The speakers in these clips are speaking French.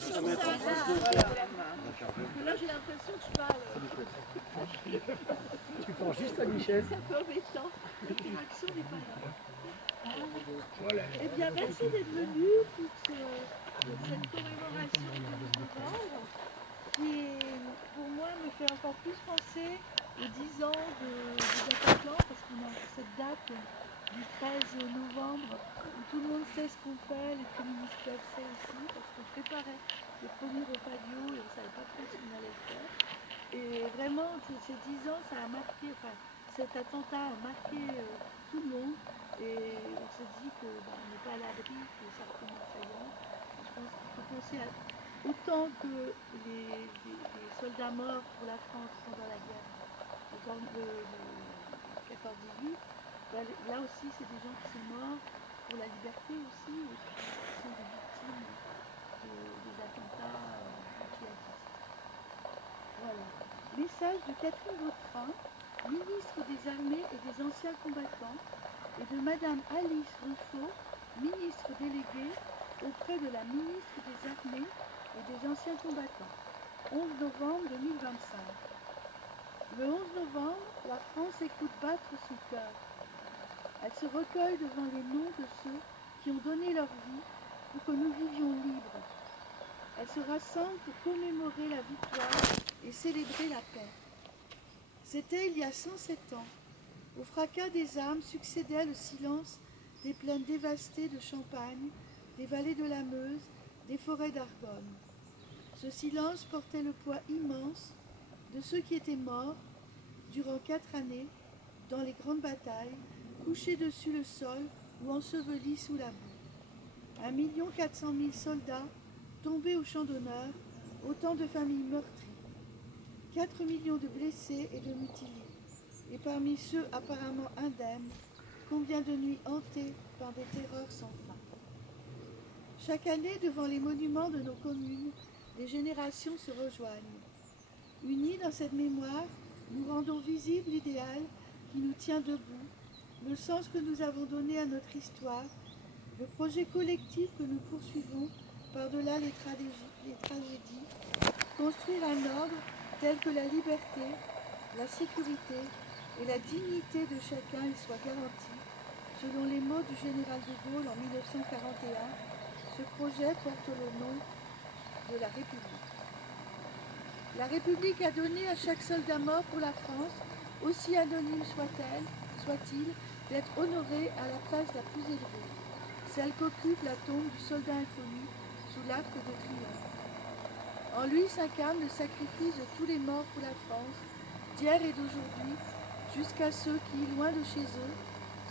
sur ça. Là, j'ai l'impression que je parle. Tu penses juste à Michel. C'est un peu embêtant. L'interaction n'est pas là. Eh bien, merci d'être venu pour cette commémoration du 12 novembre qui, pour moi, me fait encore plus penser aux 10 ans du Bataclan parce qu'on a cette date du 13 novembre où tout le monde sait ce qu'on fait, les communistes le sait aussi parce qu'on préparait le premier repas bio et on ne savait pas trop ce qu'on allait faire. Et vraiment, ces 10 ans, ça a marqué, enfin, cet attentat a marqué tout le monde. Et on se dit qu'on n'est pas à l'abri, que ça recommence ailleurs. Je pense qu'il faut penser à autant que les soldats morts pour la France pendant la guerre de 14-18, là aussi c'est des gens qui sont morts pour la liberté aussi, et qui sont des victimes des attentats djihadistes. Voilà. Message de Catherine Vautrin, ministre des Armées et des Anciens Combattants, et de Madame Alice Ruffo, ministre déléguée auprès de la ministre des Armées et des Anciens Combattants. 11 novembre 2025. Le 11 novembre, la France écoute battre son cœur. Elle se recueille devant les noms de ceux qui ont donné leur vie pour que nous vivions libres. Elle se rassemble pour commémorer la victoire et célébrer la paix. C'était il y a 107 ans. Au fracas des armes succédait le silence des plaines dévastées de Champagne, des vallées de la Meuse, des forêts d'Argonne. Ce silence portait le poids immense de ceux qui étaient morts durant 4 années dans les grandes batailles, couchés dessus le sol ou ensevelis sous la boue. 1 400 000 soldats tombés au champ d'honneur, autant de familles meurtries. 4 millions de blessés et de mutilés. Et parmi ceux apparemment indemnes, combien de nuits hantées par des terreurs sans fin. Chaque année, devant les monuments de nos communes, les générations se rejoignent. Unis dans cette mémoire, nous rendons visible l'idéal qui nous tient debout, le sens que nous avons donné à notre histoire, le projet collectif que nous poursuivons par-delà les tragédies, construire un ordre tel que la liberté, la sécurité et la dignité de chacun y soient garanties, selon les mots du général de Gaulle en 1941. Ce projet porte le nom de la République. La République a donné à chaque soldat mort pour la France, aussi anonyme soit-il, d'être honoré à la place la plus élevée, celle qu'occupe la tombe du soldat inconnu sous l'arc de triomphe. En lui s'incarne le sacrifice de tous les morts pour la France, d'hier et d'aujourd'hui, jusqu'à ceux qui, loin de chez eux,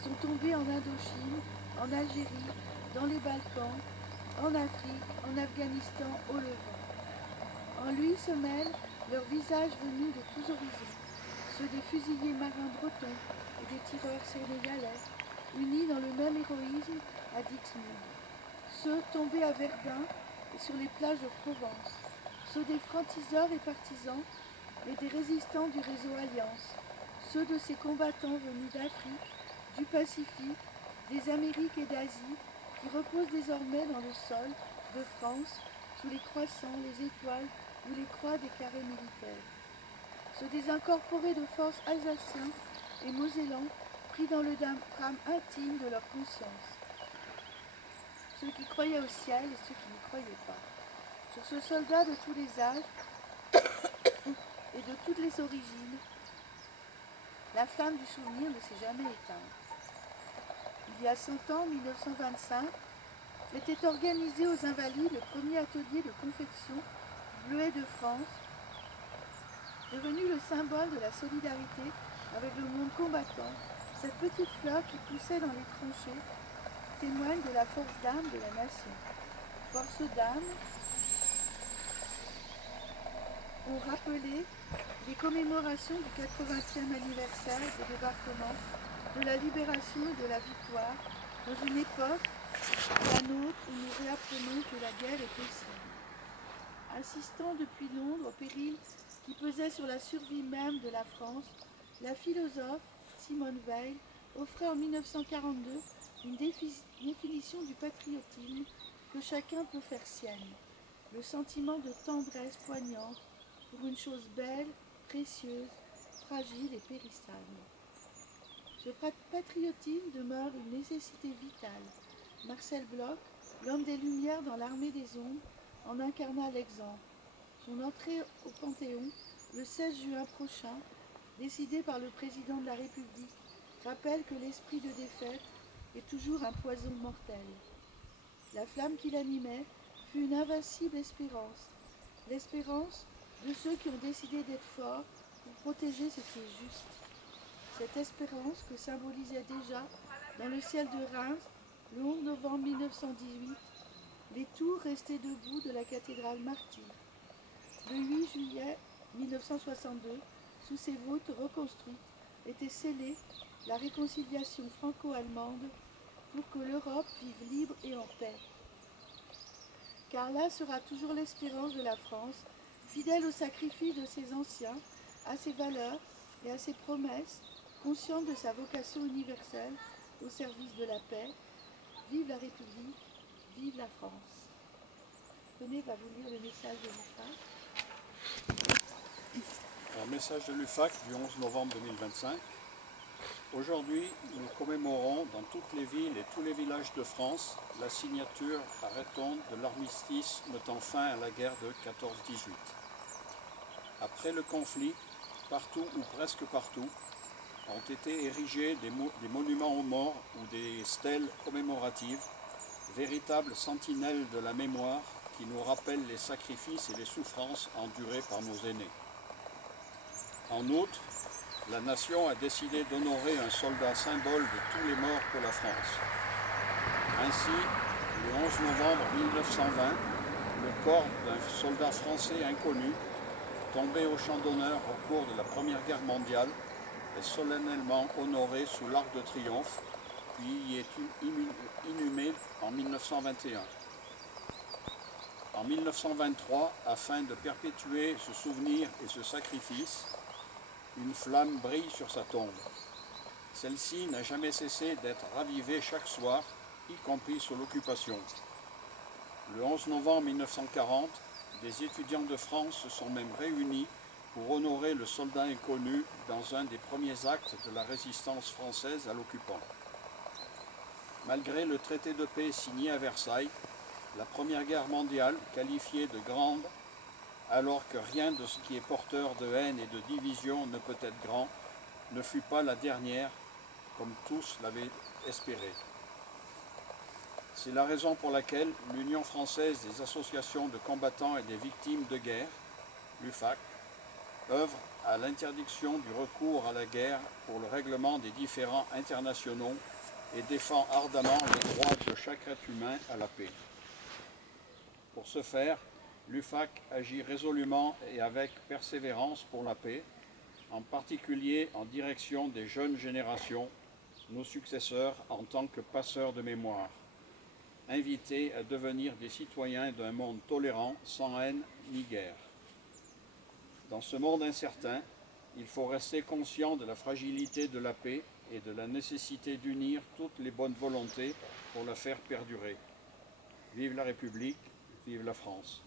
sont tombés en Indochine, en Algérie, dans les Balkans, en Afrique, en Afghanistan, au Levant. En lui se mêlent leurs visages venus de tous horizons, ceux des fusiliers marins bretons et des tireurs sénégalais, unis dans le même héroïsme à Dixmude, ceux tombés à Verdun et sur les plages de Provence, ceux des franciseurs et partisans et des résistants du réseau Alliance, ceux de ces combattants venus d'Afrique, du Pacifique, des Amériques et d'Asie, qui reposent désormais dans le sol de France, sous les croissants, les étoiles ou les croix des carrés militaires. Ceux des incorporés de force alsaciens et mosellans, pris dans le drame intime de leur conscience. Ceux qui croyaient au ciel et ceux qui n'y croyaient pas. Sur ce soldat de tous les âges et de toutes les origines, la flamme du souvenir ne s'est jamais éteinte. Il y a 100 ans, 1925, était organisé aux Invalides le premier atelier de confection du bleuet de France, devenu le symbole de la solidarité avec le monde combattant. Cette petite fleur qui poussait dans les tranchées témoigne de la force d'âme de la nation. Force d'âme ont rappelé les commémorations du 80e anniversaire des débarquements, de la libération et de la victoire, dans une époque, la nôtre, où nous réapprenons que la guerre est possible. Assistant depuis Londres au péril qui pesait sur la survie même de la France, la philosophe Simone Veil offrait en 1942 une définition du patriotisme que chacun peut faire sienne. le sentiment de tendresse poignante pour une chose belle, précieuse, fragile et périssable. Ce patriotisme demeure une nécessité vitale. Marcel Bloch, l'homme des Lumières dans l'armée des ombres, en incarna l'exemple. Son entrée au Panthéon, le 16 juin prochain, décidée par le président de la République, rappelle que l'esprit de défaite est toujours un poison mortel. La flamme qui l'animait fut une invincible espérance, l'espérance de ceux qui ont décidé d'être forts pour protéger ce qui est juste. Cette espérance que symbolisait déjà, dans le ciel de Reims, le 11 novembre 1918, les tours restées debout de la cathédrale Martyr. Le 8 juillet 1962, sous ces voûtes reconstruites, était scellée la réconciliation franco-allemande pour que l'Europe vive libre et en paix. Car là sera toujours l'espérance de la France, fidèle au sacrifice de ses anciens, à ses valeurs et à ses promesses, consciente de sa vocation universelle au service de la paix. Vive la République, vive la France. René va vous lire le message de l'UFAC. Un message de l'UFAC du 11 novembre 2025. Aujourd'hui, nous commémorons dans toutes les villes et tous les villages de France la signature à Rethonde de l'armistice mettant fin à la guerre de 14-18. Après le conflit, partout ou presque partout, ont été érigés des monuments aux morts ou des stèles commémoratives, véritables sentinelles de la mémoire qui nous rappellent les sacrifices et les souffrances endurées par nos aînés. En outre, la nation a décidé d'honorer un soldat symbole de tous les morts pour la France. Ainsi, le 11 novembre 1920, le corps d'un soldat français inconnu, tombé au champ d'honneur au cours de la Première Guerre mondiale, est solennellement honoré sous l'Arc de Triomphe, puis y est inhumé en 1921. En 1923, afin de perpétuer ce souvenir et ce sacrifice, une flamme brille sur sa tombe. Celle-ci n'a jamais cessé d'être ravivée chaque soir, y compris sous l'occupation. Le 11 novembre 1940, des étudiants de France se sont même réunis pour honorer le soldat inconnu dans un des premiers actes de la résistance française à l'occupant. Malgré le traité de paix signé à Versailles, la Première Guerre mondiale, qualifiée de grande, alors que rien de ce qui est porteur de haine et de division ne peut être grand, ne fut pas la dernière, comme tous l'avaient espéré. C'est la raison pour laquelle l'Union française des associations de combattants et des victimes de guerre, l'UFAC, œuvre à l'interdiction du recours à la guerre pour le règlement des différends internationaux et défend ardemment les droits de chaque être humain à la paix. Pour ce faire, l'UFAC agit résolument et avec persévérance pour la paix, en particulier en direction des jeunes générations, nos successeurs en tant que passeurs de mémoire, invités à devenir des citoyens d'un monde tolérant, sans haine ni guerre. Dans ce monde incertain, il faut rester conscient de la fragilité de la paix et de la nécessité d'unir toutes les bonnes volontés pour la faire perdurer. Vive la République, vive la France.